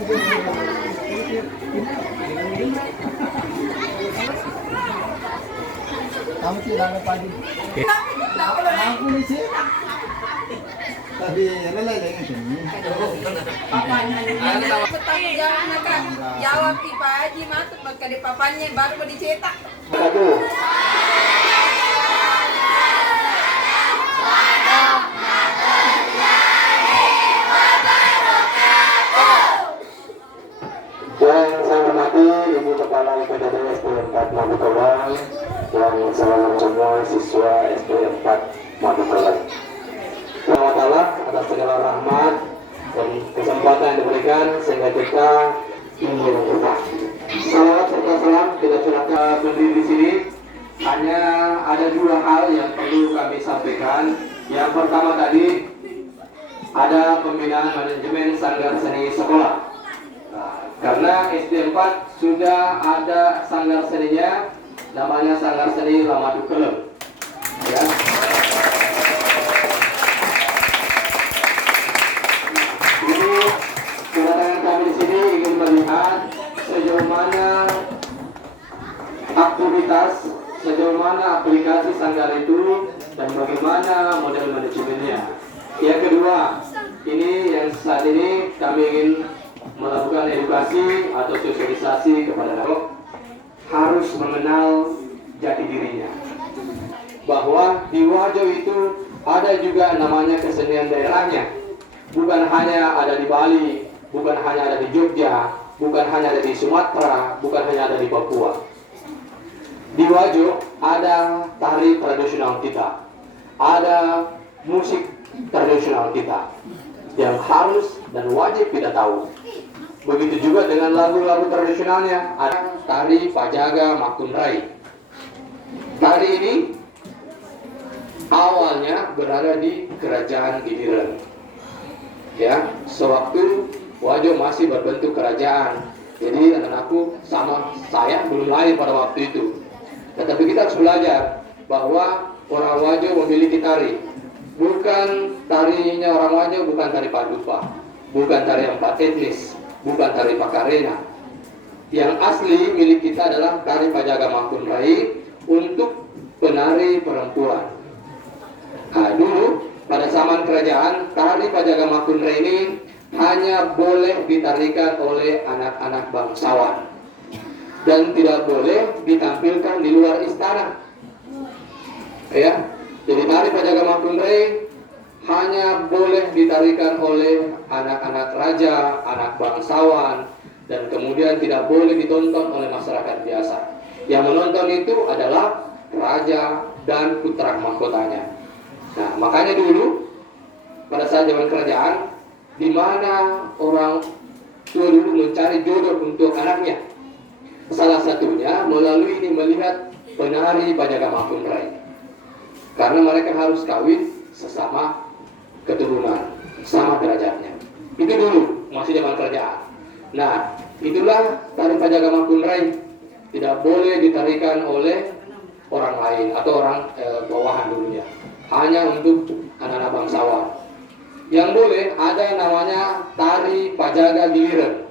Kamu tidak ada pagi. Aku ni sih. Tapi lelai dengan sini. Papanya bertanggung jawab kan. Jawab di Pak Haji masuk maka di papanya baru mau dicetak. Yang saya hormati Ibu Kepala IPDD SD 4 Madukolan, yang saya semua siswa SD 4 Madukolan. Selamat Allah atas segala rahmat dan kesempatan yang diberikan sehingga kita ingin berjumpa. Salawat serta salam kita curahkan berdiri di sini. Hanya ada dua hal yang perlu kami sampaikan. Yang pertama tadi ada pembinaan manajemen sanggar seni sekolah. Karena SD 4 sudah ada sanggar seninya, namanya Sanggar Seni Lamadu Kelem. Ya. Ini kedatangan kami di sini ingin melihat sejauh mana aktivitas, sejauh mana aplikasi sanggar itu dan bagaimana model manajemennya. Yang kedua, ini yang saat ini kami ingin melakukan edukasi atau sosialisasi kepada anak harus mengenal jati dirinya, bahwa di Wajo itu ada juga namanya kesenian daerahnya, bukan hanya ada di Bali, bukan hanya ada di Jogja, bukan hanya ada di Sumatera, bukan hanya ada di Papua. Di Wajo ada tari tradisional kita, ada musik tradisional kita yang harus dan wajib kita tahu. Begitu juga dengan lagu-lagu tradisionalnya, ada tari Pajaga Makun Rai. Tari ini awalnya berada di Kerajaan Giliran. Ya, sewaktu Wajo masih berbentuk kerajaan. Jadi anak-anakku sama saya belum lahir pada waktu itu. Tetapi kita harus belajar bahwa orang Wajo memiliki tari. Bukan tarinya orang Wajo, bukan tari Padupa, bukan tari empat etnis, bukan tari Pakarena. Yang asli milik kita adalah tari Pajaga Makun Rai untuk penari perempuan. Nah, dulu pada zaman kerajaan, tari Pajaga Makun Rai ini hanya boleh ditarikan oleh anak-anak bangsawan dan tidak boleh ditampilkan di luar istana. Ya, jadi tari Pajaga Makun Rai hanya boleh ditarikan oleh anak-anak raja, anak bangsawan, dan kemudian tidak boleh ditonton oleh masyarakat biasa. Yang menonton itu adalah raja dan putra mahkotanya. Nah, makanya dulu pada saat zaman kerajaan, di mana orang tua dulu mencari jodoh untuk anaknya, salah satunya melalui ini melihat penari Pajaga Makun Rai, karena mereka harus kawin sesama keturunan, sama derajatnya. Itu dulu masih zaman kerajaan. Nah, itulah tari Pajaga Makun Rai tidak boleh ditarikan oleh orang lain atau orang bawahan dulunya, hanya untuk anak-anak bangsawan. Yang boleh ada namanya tari Pajaga Giliran.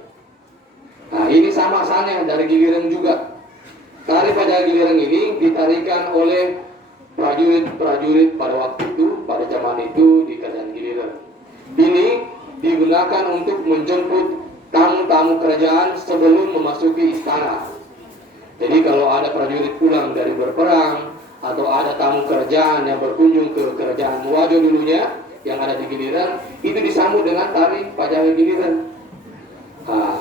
Nah, ini sama asalnya dari Giliran juga. Tari Pajaga Giliran ini ditarikan oleh prajurit-prajurit pada waktu itu, pada zaman itu di Kerajaan Giliran. Ini digunakan untuk menjemput tamu-tamu kerajaan sebelum memasuki istana. Jadi kalau ada prajurit pulang dari berperang atau ada tamu kerajaan yang berkunjung ke Kerajaan Wajo dulunya yang ada di Giliran, itu disambut dengan tari Pajaga Giliran. Nah,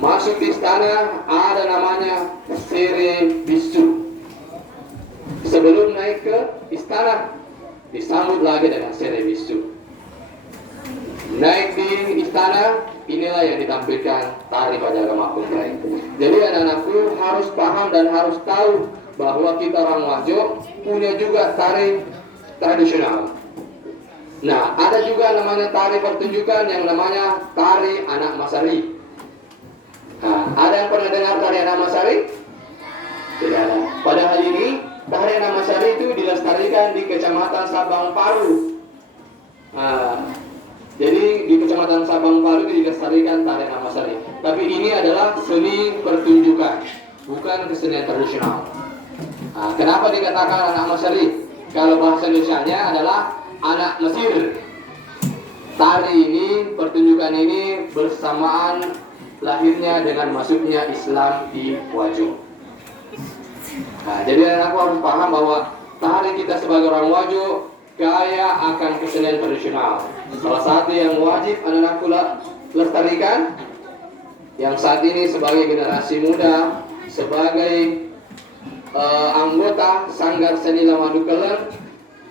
masuk di istana ada namanya Sere Bisu. Sebelum naik ke istana disambut lagi dengan Sere Bisu. Naik di istana, inilah yang ditampilkan tari Pajaga Makun Rai. Jadi anak-anakku harus paham dan harus tahu bahwa kita orang Wajo punya juga tari tradisional. Nah, ada juga namanya tari pertunjukan yang namanya tari Anak Masari. Nah, ada yang pernah dengar tari Anak Masari? Tidak ada. Pada hari ini tari Anak Masari itu dilestarikan di Kecamatan Sabang Paru. Nah, jadi di Kecamatan Sabang Paru dilestarikan tari Anak Masari. ini adalah seni pertunjukan, bukan kesenian tradisional. Nah, kenapa dikatakan anak Masyari? Kalau bahasa Indonesianya adalah anak Mesir. Tari ini, pertunjukan ini bersamaan lahirnya dengan masuknya Islam di Wajo. Nah, jadi aku harus paham bahwa tari kita sebagai orang Wajo kaya akan kesenian tradisional. Salah satu yang wajib anak-anakku lestarikan, yang saat ini sebagai generasi muda, sebagai anggota Sanggar Seni Lamadu Keleng,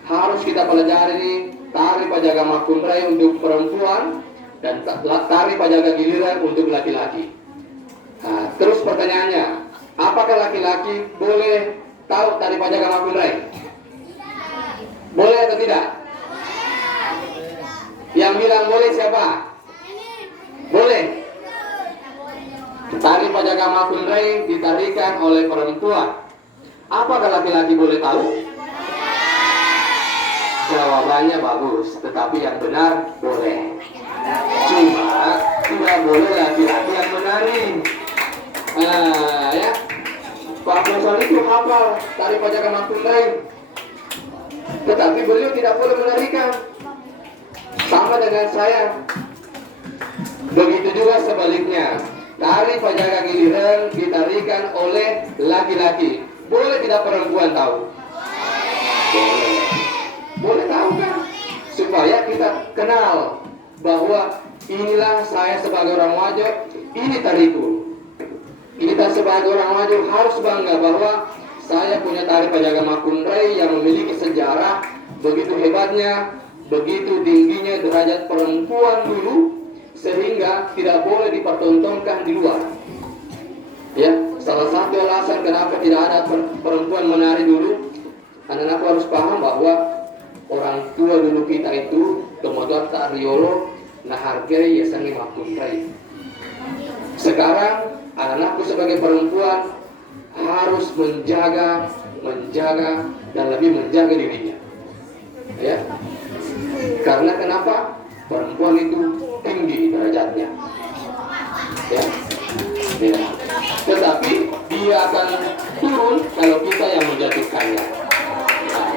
harus kita pelajari nih tari Pajaga Makumrai untuk perempuan dan tari Pajaga Giliran untuk laki-laki. Nah, terus pertanyaannya, apakah laki-laki boleh tahu tari Pajaga Makumrai? Boleh atau tidak? Yang bilang boleh siapa? Boleh. Tari Pajaga Makumrai ditarikan oleh perempuan. Apakah laki-laki boleh tahu? Jawabannya bagus, tetapi yang benar boleh. Cuma tidak boleh laki-laki yang menari. Ya, Pak Profesor itu hafal tari Pajaga Makumrai, tetapi beliau tidak boleh menarikan. Sama dengan saya. Begitu juga sebaliknya, tari Pajaga Giliran ditarikan oleh laki-laki. Boleh tidak perempuan tahu? Boleh. Boleh tahu kan? Supaya kita kenal bahwa inilah saya sebagai orang Wajo, ini tariku. Kita sebagai orang Wajo harus bangga bahwa saya punya tari Pajaga Makumrai yang memiliki sejarah begitu hebatnya, begitu tingginya derajat perempuan dulu, sehingga tidak boleh dipertontonkan di luar. Ya, salah satu alasan kenapa tidak ada perempuan menari dulu, anak-anakku harus paham bahwa orang tua dulu kita itu kemudian tak riolo nah hargai ya sangi Makumrai. Sekarang anak-anakku sebagai perempuan harus menjaga dan lebih menjaga dirinya. Ya, karena kenapa? Perempuan itu tinggi derajatnya. Ya. Ya. Tetapi dia akan turun kalau kita yang menjatuhkannya. Nah,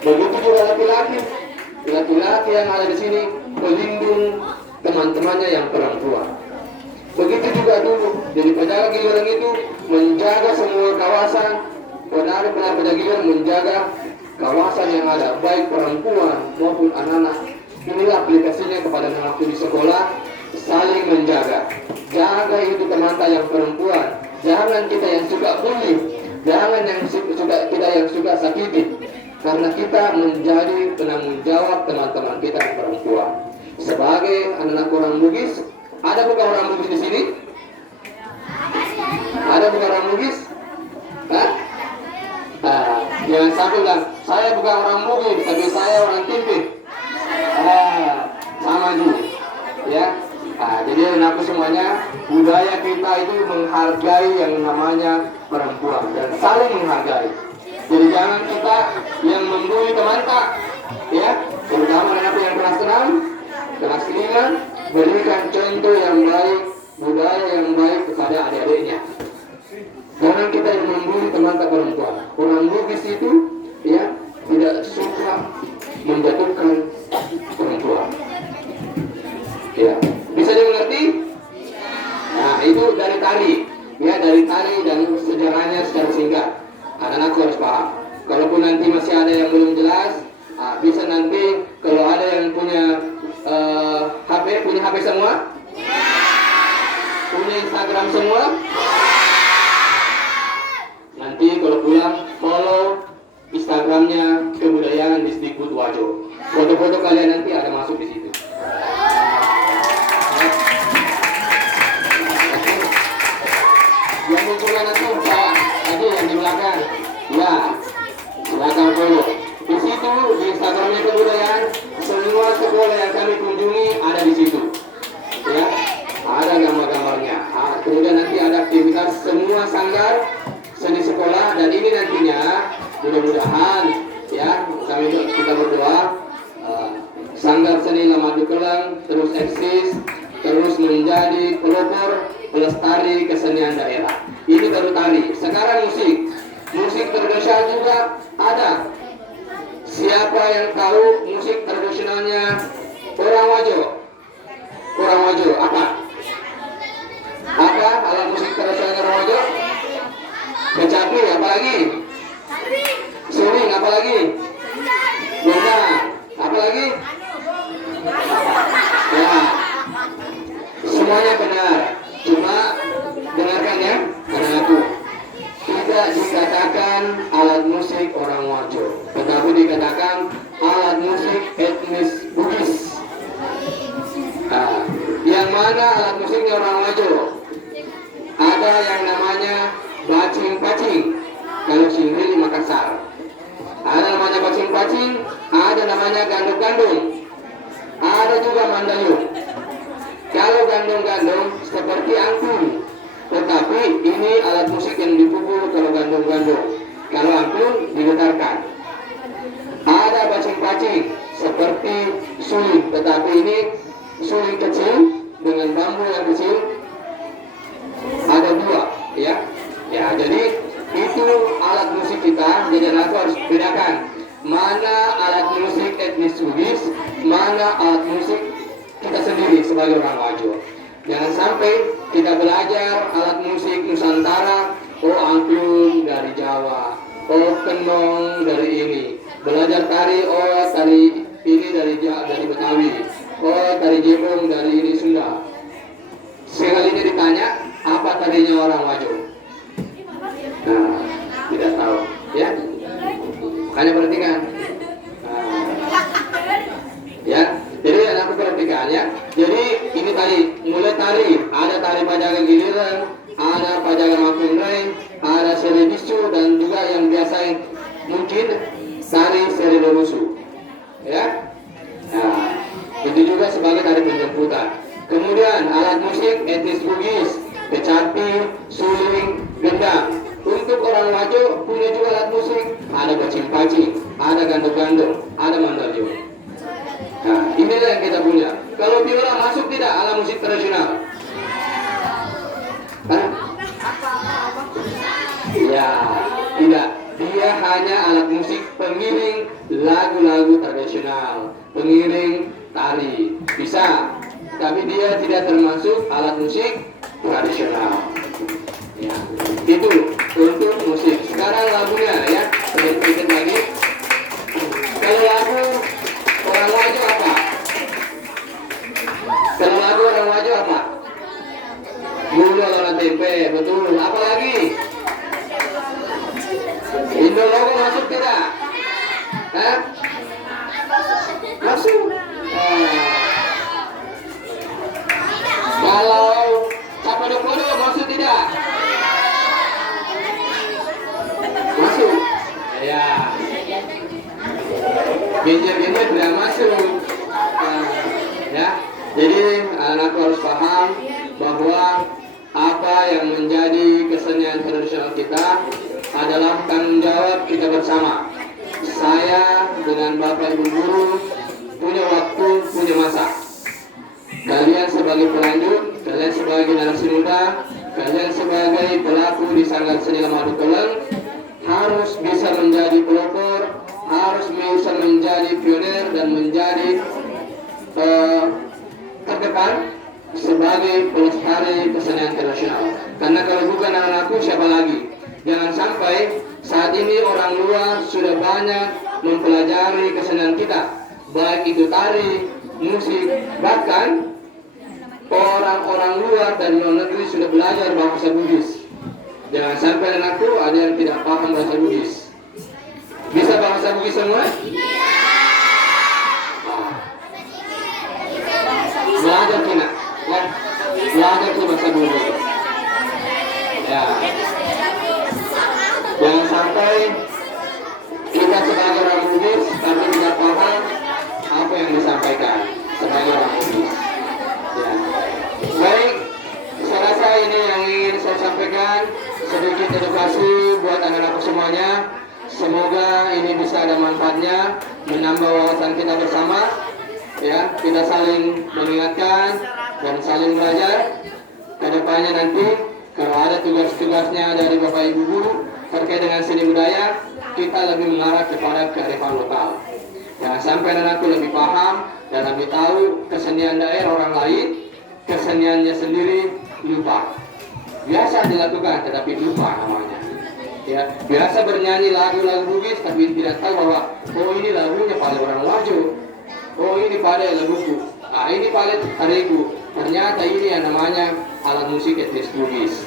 begitu juga laki-laki yang ada di sini pelindung teman-temannya yang perempuan. Begitu juga dulu, jadi Pajaga Giliran itu menjaga semua kawasan, penari-penari Pajaga Giliran menjaga kawasan yang ada, baik perempuan maupun anak-anak. Inilah aplikasinya kepada anak-anak di sekolah, saling menjaga. Jaga itu teman-teman yang perempuan. Jangan kita yang suka bully, jangan kita yang suka sakiti. Karena kita menjadi penanggung jawab teman-teman kita yang perempuan. Sebagai anak-anak orang Bugis, ada bukan orang Bugis di sini? Ada bukan orang Bugis? Hah? Jangan sampai bilang, saya bukan orang Bugis, tapi saya orang Timpit. Sama juga. Ya. Jadi anakku semuanya, budaya kita itu menghargai yang namanya perempuan dan saling menghargai. Jadi jangan kita yang membuli teman tak, ya, terutama anak yang kelas 6, kelas 5, berikan contoh yang baik, budaya yang baik kepada adik-adiknya. Jangan kita yang membuli teman tak perempuan. Orang Bugis itu, ya, tidak suka menjatuhkan perempuan. Ya, bisa dimengerti? Nah, itu dari tari, ya, dari tari dan sejarahnya secara singkat. Anak-anak harus paham. Kalaupun nanti masih ada yang belum jelas, bisa nanti kalau ada yang punya HP semua? Punya Instagram semua? Nanti kalau pulang follow Instagramnya Kebudayaan Disdikbud Wajo. Foto-foto kalian nanti ada masuk di situ. Yang munculnya nanti tadi yang di belakang, ya, silakan follow. Di situ di Instagramnya Kebudayaan, semua sekolah yang kami kunjungi ada di situ. Ya, ada gambar-gambarnya. Kemudian nanti ada aktivitas semua sanggar seni sekolah, dan ini nantinya mudah-mudahan, ya, kita berdoa Sanggar Seni Lamadu Keleng terus eksis, terus menjadi pelopor pelestari kesenian daerah. Ini baru tari. Sekarang musik tradisional juga ada. Siapa yang tahu musik tradisionalnya orang Wajo? Orang Wajo apa? Apa alat musik tradisional orang Wajo? Kecapi, apa lagi? Suling, apa lagi? Gendang, apa lagi? Ya, semuanya benar. Cuma dengarkan ya, karena aku tidak dikatakan alat musik orang Wajo, tetapi dikatakan alat musik etnis Bugis. Nah, yang mana alat musiknya orang Wajo? Ada yang namanya bacing-bacing, kalau sini di Makassar. Ada namanya bacing-bacing, ada namanya gandung-gandung, ada juga mandayung. Kalau gandung-gandung seperti angklung, tetapi ini alat musik yang dipukul kalau gandung-gandung. Kalau angklung digetarkan. Ada bacing-bacing seperti suling, tetapi ini suling kecil dengan bambu yang kecil. Ada dua, ya. Ya, jadi itu alat musik kita. Jadi aku harus bedakan mana alat musik etnis Bugis, mana alat musik kita sendiri sebagai orang Wajo. Jangan sampai kita belajar alat musik Nusantara, oh angklung dari Jawa, oh kenong dari ini. Belajar tari, oh tari ini dari Betawi, oh tari jepong dari ini Sunda. Sekalinya ditanya, apa tadinya orang Wajo? Nah, tidak tahu, ya. Makanya perhatikan. Nah, ya. Jadi aku perhatikan ya. Jadi ini tadi mulai tari, ada tari Pajagan Giliran, ada Pajagan Mapungrai, ada seri bisu dan juga yang biasa mungkin tari seri dorusu. Ya. Nah, itu juga sebagai tari penjemputan. Kemudian alat musik etnis Bugis, kecapi, suling, gendang. Untuk orang Wajo punya juga alat musik, ada bacing-bacing, ada gandung-gandung, ada mandayung. Nah, inilah yang kita punya. Kalau biola masuk tidak alat musik tradisional? Hah? Ya, tidak. Dia hanya alat musik pengiring lagu-lagu tradisional, pengiring tari. Bisa, tapi dia tidak termasuk alat musik tradisional. Ya, itu untuk musik. Sekarang lagunya ya, sedikit lagi. Kalau lagu orang Wajo apa? Kalau lagu orang Wajo apa? Gula lona tempe, betul. Apa lagi? Indo logo masuk tidak? Hah? Masuk. Kalau Capodokodo masuk tidak? Masuk. Ya. Genjer-genjer tidak masuk. Ya. Jadi anakku harus paham bahwa apa yang menjadi kesenian tradisional kita adalah tanggung jawab kita bersama. Saya dengan Bapak Ibu guru punya waktu, punya masa. Kalian sebagai pelanjut, kalian sebagai generasi muda, kalian sebagai pelaku di Sanggar Seni Lamadu Koleng harus bisa menjadi pelopor, harus bisa menjadi pionir dan menjadi terdepan sebagai pelestari kesenian tradisional. Karena kalau bukan anakku siapa lagi? Jangan sampai saat ini orang luar sudah banyak mempelajari kesenian kita, baik itu tari, musik, bahkan orang-orang luar dari luar negeri sudah belajar bahasa Bugis. Jangan sampai anakku ada yang tidak paham bahasa Bugis. Bisa bahasa Bugis semua? Belajar Cina, ya. Belajar tuh bahasa Bugis. Ya. Jangan sampai kita sebagai orang Bugis tapi tidak paham apa yang disampaikan sebagai orang Bugis. Ya. Baik, saya rasa ini yang ingin saya sampaikan, sedikit edukasi buat anak-anak semuanya. Semoga ini bisa ada manfaatnya, menambah wawasan kita bersama. Ya, kita saling mengingatkan dan saling belajar. kedepannya nanti kalau ada tugas-tugasnya dari Bapak Ibu guru terkait dengan seni budaya, kita lebih mengarah kepada kearifan lokal. Ya, sampai anakku lebih paham dan lebih tahu kesenian daerah orang lain, keseniannya sendiri lupa. Biasa dilakukan tetapi lupa namanya. Ya, biasa bernyanyi lagu-lagu Bugis tapi tidak tahu bahwa oh ini lagunya pada orang Wajo. Oh ini pada laguku. Ah ini pada tariku. Ternyata ini yang namanya alat musik etnis Bugis.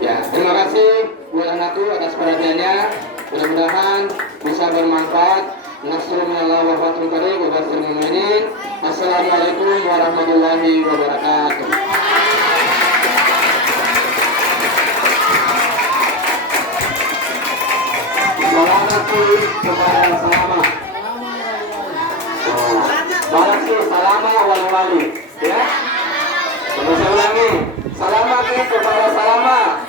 Ya, terima kasih buat anakku atas perhatiannya. Mudah-mudahan bisa bermanfaat. Assalamualaikum warahmatullahi wabarakatuh. Salama. Barasi salama wal wali. Ya. Saya ulangi. Salama kepada salama.